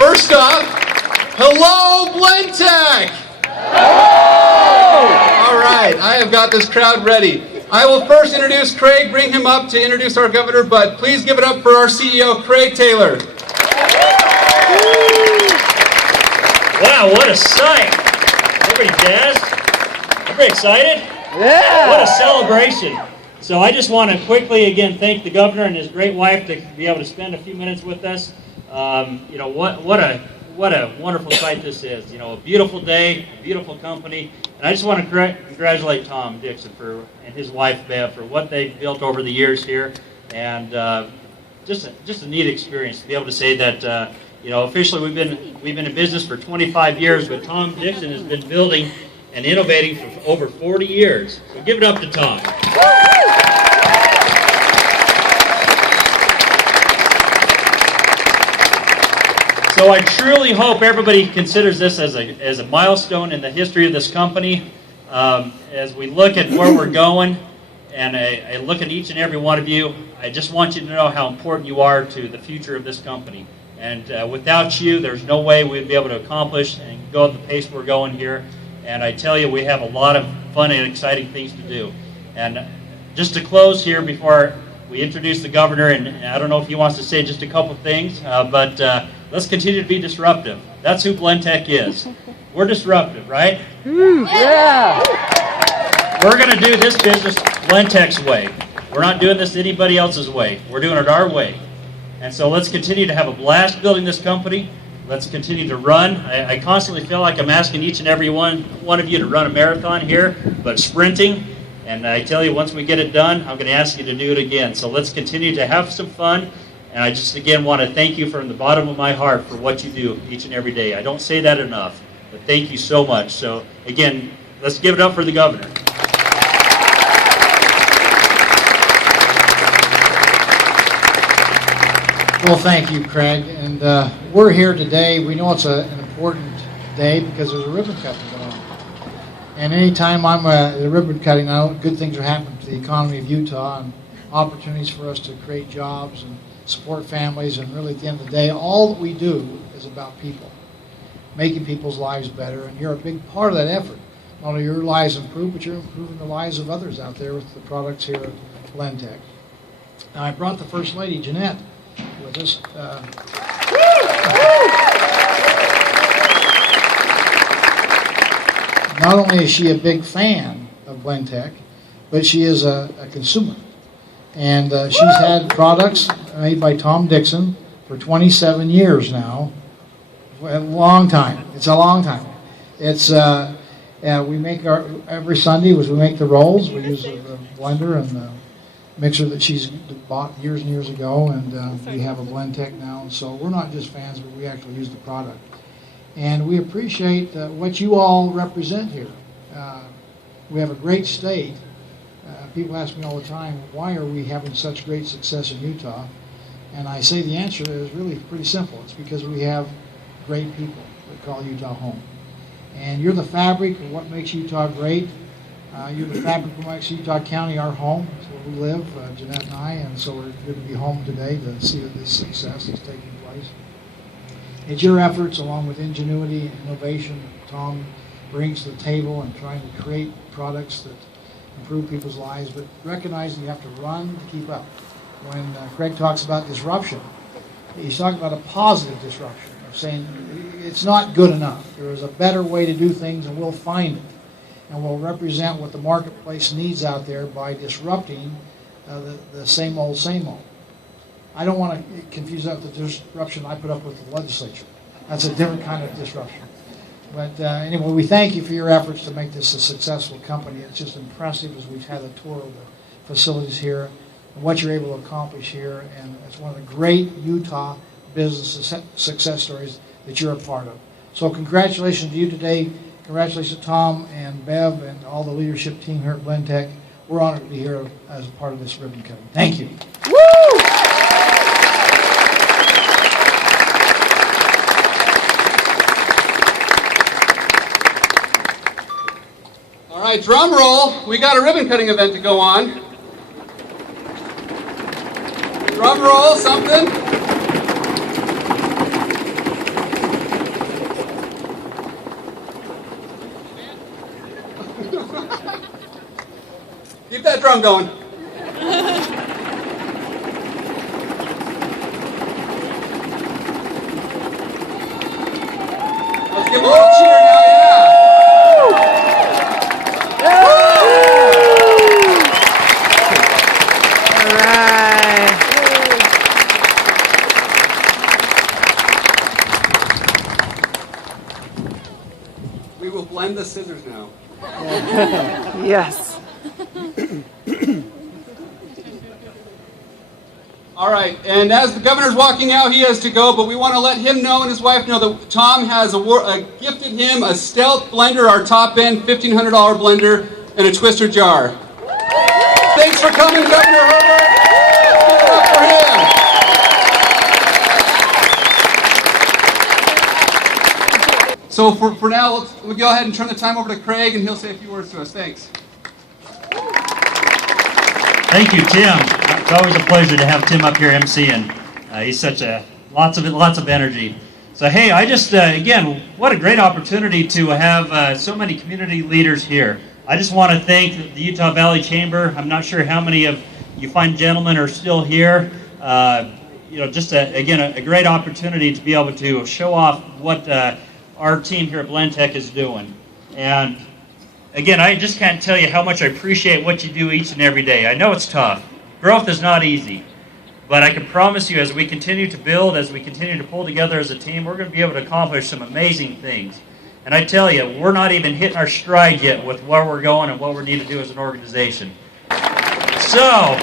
First off, hello, Blendtec! All right, I have got this crowd ready. I will first introduce Craig, bring him up to introduce our governor, but please give it up for our CEO, Craig Taylor. Wow, what a sight. Everybody jazzed? Everybody excited? Yeah! What a celebration. So I just want to quickly again thank the governor and his great wife to be able to spend a few minutes with us. You know, what a wonderful sight this is. You know, a beautiful day, a beautiful company. And I just want to congratulate Tom Dixon and his wife Bev for what they've built over the years here. And just a neat experience to be able to say that you know, officially we've been in business for 25 years, but Tom Dixon has been building and innovating for over 40 years. So give it up to Tom. So I truly hope everybody considers this as a milestone in the history of this company. As we look at where we're going, and I look at each and every one of you, I just want you to know how important you are to the future of this company. And without you, there's no way we'd be able to accomplish and go at the pace we're going here. And I tell you, we have a lot of fun and exciting things to do. And just to close here before we introduce the governor, and I don't know if he wants to say just a couple things, but let's continue to be disruptive. That's who Blendtec is. We're disruptive, right? Yeah! We're going to do this business Blendtec's way. We're not doing this anybody else's way. We're doing it our way. And so let's continue to have a blast building this company. Let's continue to run. I constantly feel like I'm asking each and every one of you to run a marathon here, but sprinting. And I tell you, once we get it done, I'm going to ask you to do it again. So let's continue to have some fun. And I just, again, want to thank you from the bottom of my heart for what you do each and every day. I don't say that enough, but thank you so much. So, again, let's give it up for the governor. Well, thank you, Craig. And we're here today. We know it's an important day because there's a ribbon cutting going on. And anytime I'm at the ribbon cutting, I know good things are happening to the economy of Utah and opportunities for us to create jobs and support families. And really, at the end of the day, all that we do is about people, making people's lives better. And you're a big part of that effort. Not only your lives improve, but you're improving the lives of others out there with the products here at Blendtec. Now, I brought the First Lady, Jeanette, with us. Not only is she a big fan of Blendtec, but she is a consumer. And she's had products made by Tom Dixon for 27 years now. A long time. It's a long time. It's we make every Sunday we make the rolls. We use the blender and the mixer that she's bought years and years ago, and we have a Blendtec now. So we're not just fans, but we actually use the product. And we appreciate what you all represent here. We have a great state. People ask me all the time, why are we having such great success in Utah? And I say the answer is really pretty simple. It's because we have great people that call Utah home. And you're the fabric of what makes Utah great. You're the fabric of what makes Utah County our home. It's where we live, Jeanette and I, and so we're good to be home today to see that this success is taking place. It's your efforts, along with ingenuity and innovation, that Tom brings to the table and trying to create products that improve people's lives, but recognizing you have to run to keep up. When Craig talks about disruption, he's talking about a positive disruption, of saying it's not good enough. There is a better way to do things, and we'll find it. And we'll represent what the marketplace needs out there by disrupting the same old, same old. I don't want to confuse that with the disruption I put up with the legislature. That's a different kind of disruption. But anyway, we thank you for your efforts to make this a successful company. It's just impressive as we've had a tour of the facilities here and what you're able to accomplish here. And it's one of the great Utah business success stories that you're a part of. So congratulations to you today. Congratulations to Tom and Bev and all the leadership team here at Blendtec. We're honored to be here as a part of this ribbon cutting. Thank you. Woo! All right, drum roll. We got a ribbon cutting event to go on. Drum roll, something. that drum going. Let's give a little cheer now, yeah. All right. We will blend the scissors now. Yes. All right, and as the governor's walking out, he has to go, but we want to let him know and his wife know that Tom has gifted him a Stealth blender, our top-end $1,500 blender, and a twister jar. Thanks for coming, Governor Herbert. Give it up for him. So for now, we'll go ahead and turn the time over to Craig, and he'll say a few words to us. Thanks. Thank you, Tim. It's always a pleasure to have Tim up here emceeing. He's such lots of energy. So hey, I just again, what a great opportunity to have so many community leaders here. I just want to thank the Utah Valley Chamber. I'm not sure how many of you fine gentlemen are still here. Just again a great opportunity to be able to show off what our team here at Blendtec is doing. And again, I just can't tell you how much I appreciate what you do each and every day. I know it's tough. Growth is not easy. But I can promise you, as we continue to build, as we continue to pull together as a team, we're going to be able to accomplish some amazing things. And I tell you, we're not even hitting our stride yet with where we're going and what we need to do as an organization. So,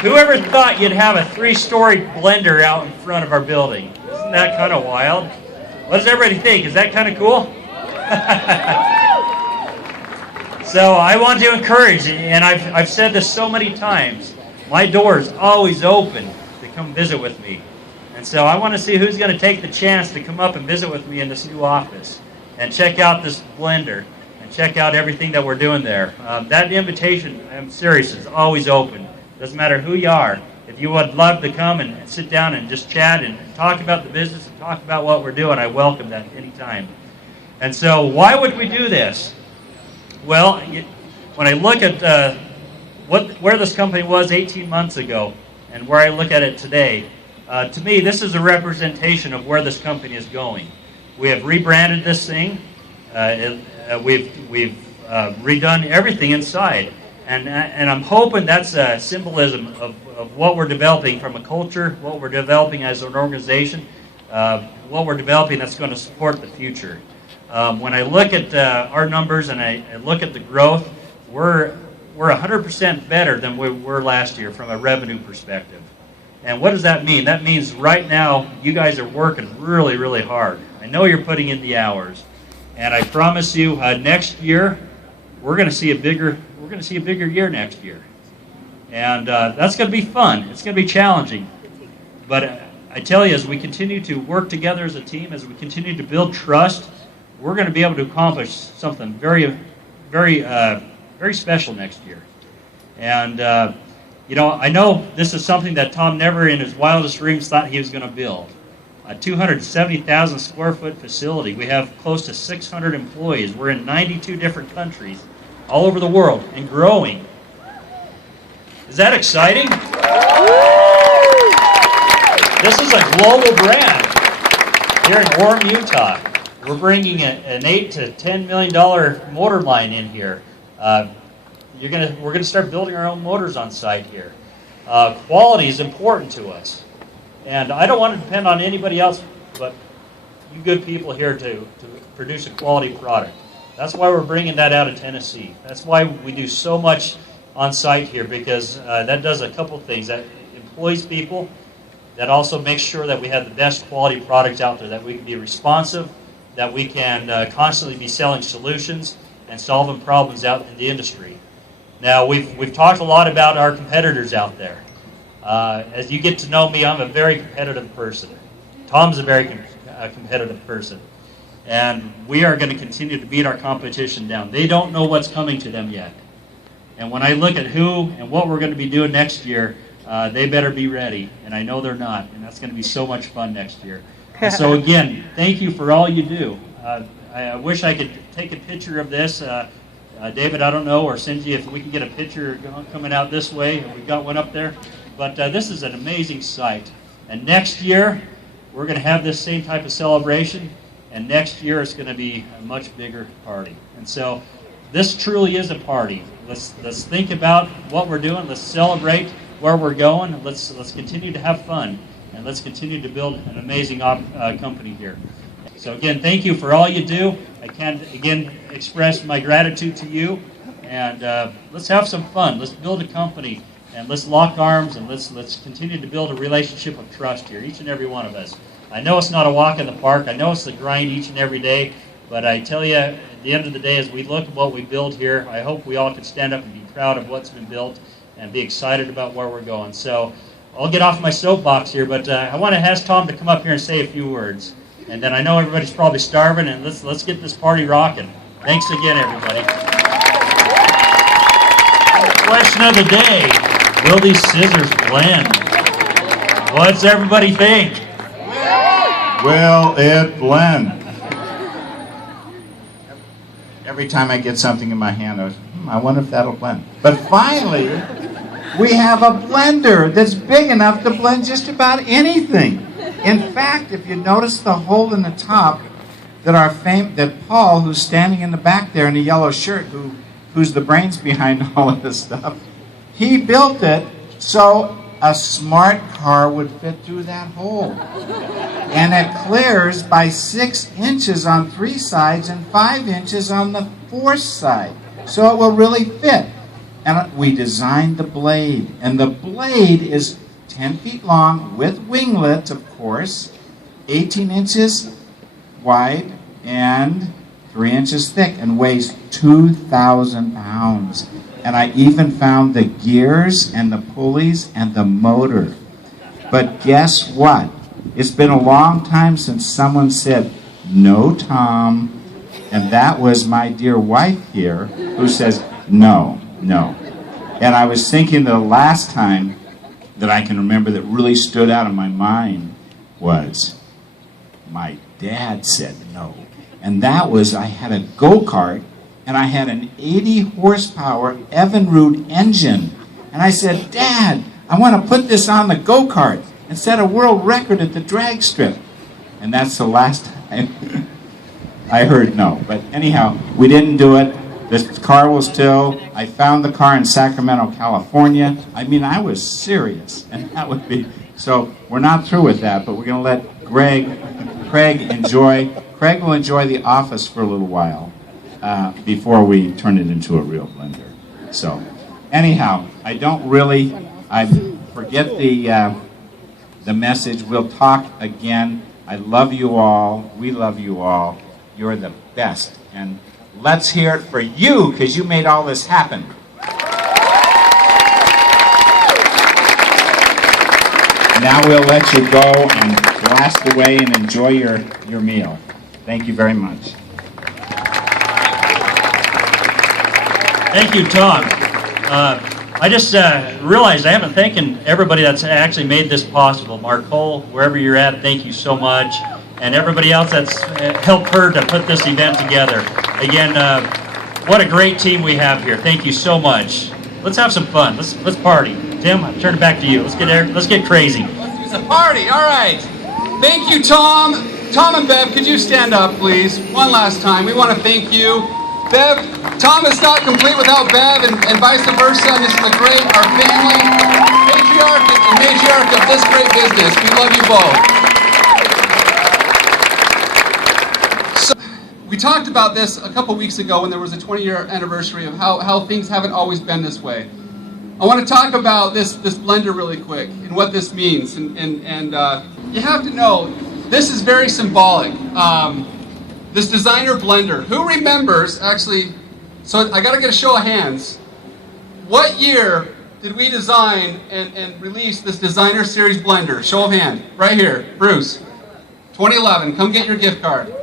whoever thought you'd have a 3-story blender out in front of our building? Isn't that kind of wild? What does everybody think? Is that kind of cool? So I want to encourage, and I've said this so many times, my door is always open to come visit with me. And so I want to see who's going to take the chance to come up and visit with me in this new office and check out this blender and check out everything that we're doing there. That invitation, I'm serious, is always open. Doesn't matter who you are. If you would love to come and sit down and just chat and talk about the business and talk about what we're doing, I welcome that anytime. And so why would we do this? Well, when I look at where this company was 18 months ago and where I look at it today, to me, this is a representation of where this company is going. We have rebranded this thing. We've redone everything inside. And I'm hoping that's a symbolism of what we're developing from a culture, what we're developing as an organization, what we're developing that's going to support the future. When I look at our numbers and I look at the growth, we're 100% better than we were last year from a revenue perspective. And what does that mean? That means right now you guys are working really, really hard. I know you're putting in the hours, and I promise you next year we're going to see a bigger year next year, and that's going to be fun. It's going to be challenging, but I tell you, as we continue to work together as a team, as we continue to build trust, we're going to be able to accomplish something very, very, very special next year. And I know this is something that Tom never in his wildest dreams thought he was going to build. A 270,000 square foot facility. We have close to 600 employees. We're in 92 different countries all over the world and growing. Is that exciting? This is a global brand here in Orem, Utah. We're bringing an $8 to $10 million motor line in here. We're going to start building our own motors on site here. Quality is important to us, and I don't want to depend on anybody else but you good people here to produce a quality product. That's why we're bringing that out of Tennessee. That's why we do so much on site here, because that does a couple things. That employs people. That also makes sure that we have the best quality products out there, that we can be responsive, that we can constantly be selling solutions and solving problems out in the industry. Now, we've talked a lot about our competitors out there. As you get to know me, I'm a very competitive person. Tom's a very competitive person. And we are going to continue to beat our competition down. They don't know what's coming to them yet. And when I look at who and what we're going to be doing next year, they better be ready. And I know they're not. And that's going to be so much fun next year. And so again, thank you for all you do. I wish I could take a picture of this. David, I don't know, or Cindy, if we can get a picture coming out this way. We've got one up there. But this is an amazing site. And next year, we're going to have this same type of celebration. And next year, it's going to be a much bigger party. And so this truly is a party. Let's think about what we're doing. Let's celebrate where we're going. Let's continue to have fun. And let's continue to build an amazing company here. So again, thank you for all you do. I can't, again, express my gratitude to you. And let's have some fun. Let's build a company. And let's lock arms, and let's continue to build a relationship of trust here, each and every one of us. I know it's not a walk in the park. I know it's the grind each and every day. But I tell you, at the end of the day, as we look at what we build here, I hope we all can stand up and be proud of what's been built and be excited about where we're going. So I'll get off my soapbox here, but I want to ask Tom to come up here and say a few words. And then I know everybody's probably starving, and let's get this party rocking. Thanks again, everybody. Question of the day, will these scissors blend? What's everybody think? Will it blend? Every time I get something in my hand, I wonder if that'll blend. But finally, we have a blender that's big enough to blend just about anything. In fact, if you notice the hole in the top, that Paul, who's standing in the back there in the yellow shirt, who's the brains behind all of this stuff, he built it so a smart car would fit through that hole. And it clears by 6 inches on 3 sides and 5 inches on the 4th side. So it will really fit. And we designed the blade. And the blade is 10 feet long with winglets, of course, 18 inches wide and 3 inches thick, and weighs 2,000 pounds. And I even found the gears and the pulleys and the motor. But guess what? It's been a long time since someone said, "No, Tom." And that was my dear wife here, who says, "No, no." And I was thinking the last time that I can remember that really stood out in my mind was my dad said no. And that was, I had a go-kart, and I had an 80 horsepower Evinrude engine. And I said, "Dad, I want to put this on the go-kart and set a world record at the drag strip." And that's the last time I heard no. But anyhow, we didn't do it. This car will still, I found the car in Sacramento, California. I mean, I was serious. And that would be, so we're not through with that, but we're going to let Craig will enjoy the office for a little while before we turn it into a real blender. So anyhow, I forget the message. We'll talk again. I love you all. We love you all. You're the best. And let's hear it for you, because you made all this happen. Now we'll let you go and blast away and enjoy your meal. Thank you very much. Thank you, Tom. I just realized I haven't thanked everybody that's actually made this possible. Mark Cole, wherever you're at, thank you so much. And everybody else that's helped her to put this event together. Again, what a great team we have here. Thank you so much. Let's have some fun. Let's party. Tim, I turn it back to you. Let's get crazy. It's a party. All right. Thank you, Tom. Tom and Bev, could you stand up, please? One last time. We want to thank you. Bev, Tom is not complete without Bev, and vice versa. This is our family, matriarch of this great business. We love you both. So, we talked about this a couple weeks ago when there was a 20-year anniversary of how things haven't always been this way. I want to talk about this blender really quick and what this means. And you have to know, this is very symbolic. This designer blender. Who remembers, actually, so I got to get a show of hands. What year did we design and release this designer series blender? Show of hand. Right here. Bruce. 2011. Come get your gift card.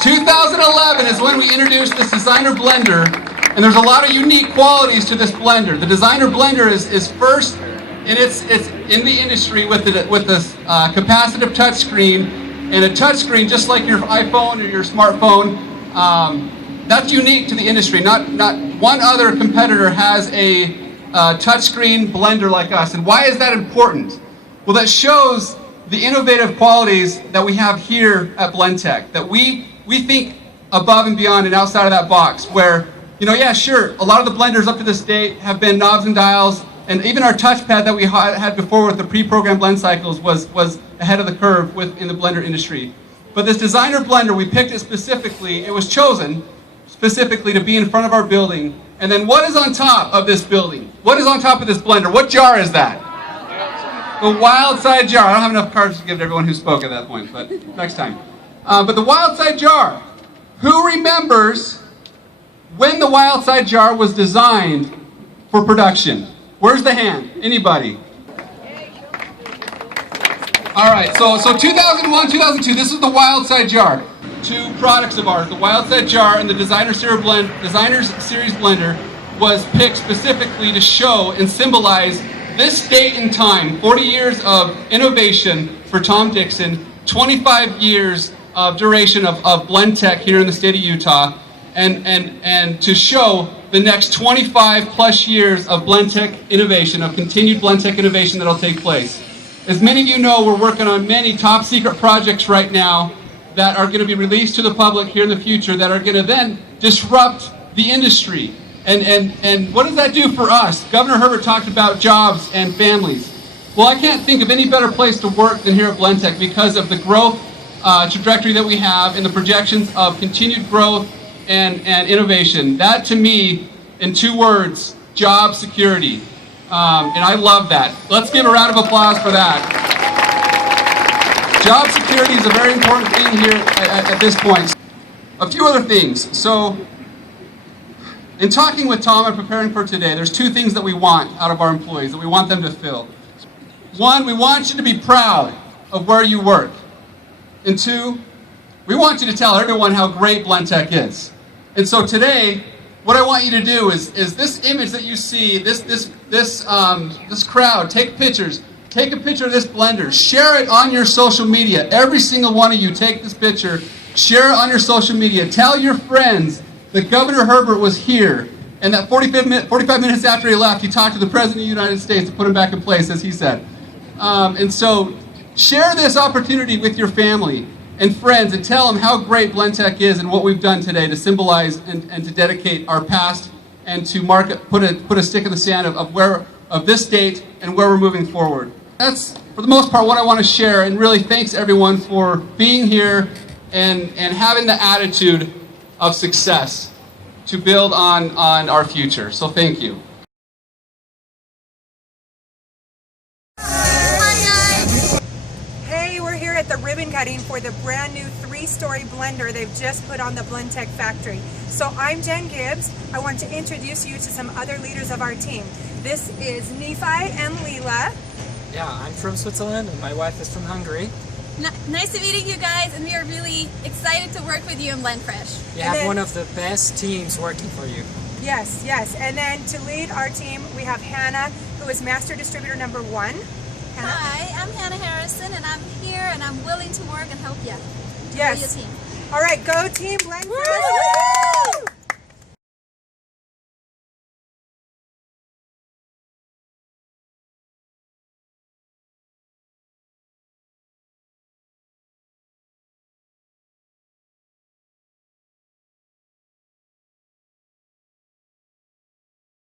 2011 is when we introduced this designer blender, and there's a lot of unique qualities to this blender. The designer blender is first, and it's in the industry with this capacitive touchscreen, and a touchscreen just like your iPhone or your smartphone. That's unique to the industry. Not one other competitor has a touchscreen blender like us. And why is that important? Well, that shows the innovative qualities that we have here at Blendtec, that we think above and beyond and outside of that box, where, you know, yeah, sure, a lot of the blenders up to this date have been knobs and dials, and even our touchpad that we had before with the pre-programmed blend cycles was ahead of the curve in the blender industry. But this designer blender, we picked it specifically, it was chosen specifically to be in front of our building. And then what is on top of this building? What is on top of this blender? What jar is that? The wild side jar. I don't have enough cards to give to everyone who spoke at that point, but next time. But the wild side jar. Who remembers when the wild side jar was designed for production? Where's the hand? Anybody? All right, so 2001, 2002, this is the wild side jar. Two products of ours, the wild side jar and the Designer's Series blender, was picked specifically to show and symbolize this date and time, 40 years of innovation for Tom Dixon, 25 years of duration of Blendtec here in the state of Utah, and to show the next 25 plus years of Blendtec innovation, of continued Blendtec innovation that'll take place. As many of you know, we're working on many top secret projects right now that are going to be released to the public here in the future that are going to then disrupt the industry. And what does that do for us? Governor Herbert talked about jobs and families. Well, I can't think of any better place to work than here at Blendtec because of the growth trajectory that we have and the projections of continued growth and innovation. That, to me, in 2 words, job security. And I love that. Let's give a round of applause for that. Job security is a very important thing here at this point. A few other things. So, in talking with Tom and preparing for today, there's 2 things that we want out of our employees, that we want them to feel. 1, we want you to be proud of where you work. And 2, we want you to tell everyone how great Blendtec is. And so today, what I want you to do is this image that you see, this crowd, take pictures. Take a picture of this blender, share it on your social media. Every single one of you, take this picture, share it on your social media. Tell your friends that Governor Herbert was here, and that 45 minutes after he left, he talked to the President of the United States to put him back in place, as he said. And so, share this opportunity with your family and friends, and tell them how great Blendtec is and what we've done today to symbolize and to dedicate our past and to put a stick in the sand of this date and where we're moving forward. That's, for the most part, what I want to share, and really thanks everyone for being here and having the attitude of success to build on our future. So thank you. Hey, we're here at the ribbon cutting for the brand new 3-story blender they've just put on the Blendtec factory. So I'm Jen Gibbs. I want to introduce you to some other leaders of our team. This is Nephi and Leela. Yeah, I'm from Switzerland and my wife is from Hungary. Nice to meeting you guys, and we are really excited to work with you in BlendFresh. You have one of the best teams working for you. Yes, yes. And then to lead our team, we have Hannah, who is Master Distributor number 1. Hannah? Hi, I'm Hannah Harrison, and I'm here, and I'm willing to work and help you. Yes. Your team. All right, go team BlendFresh.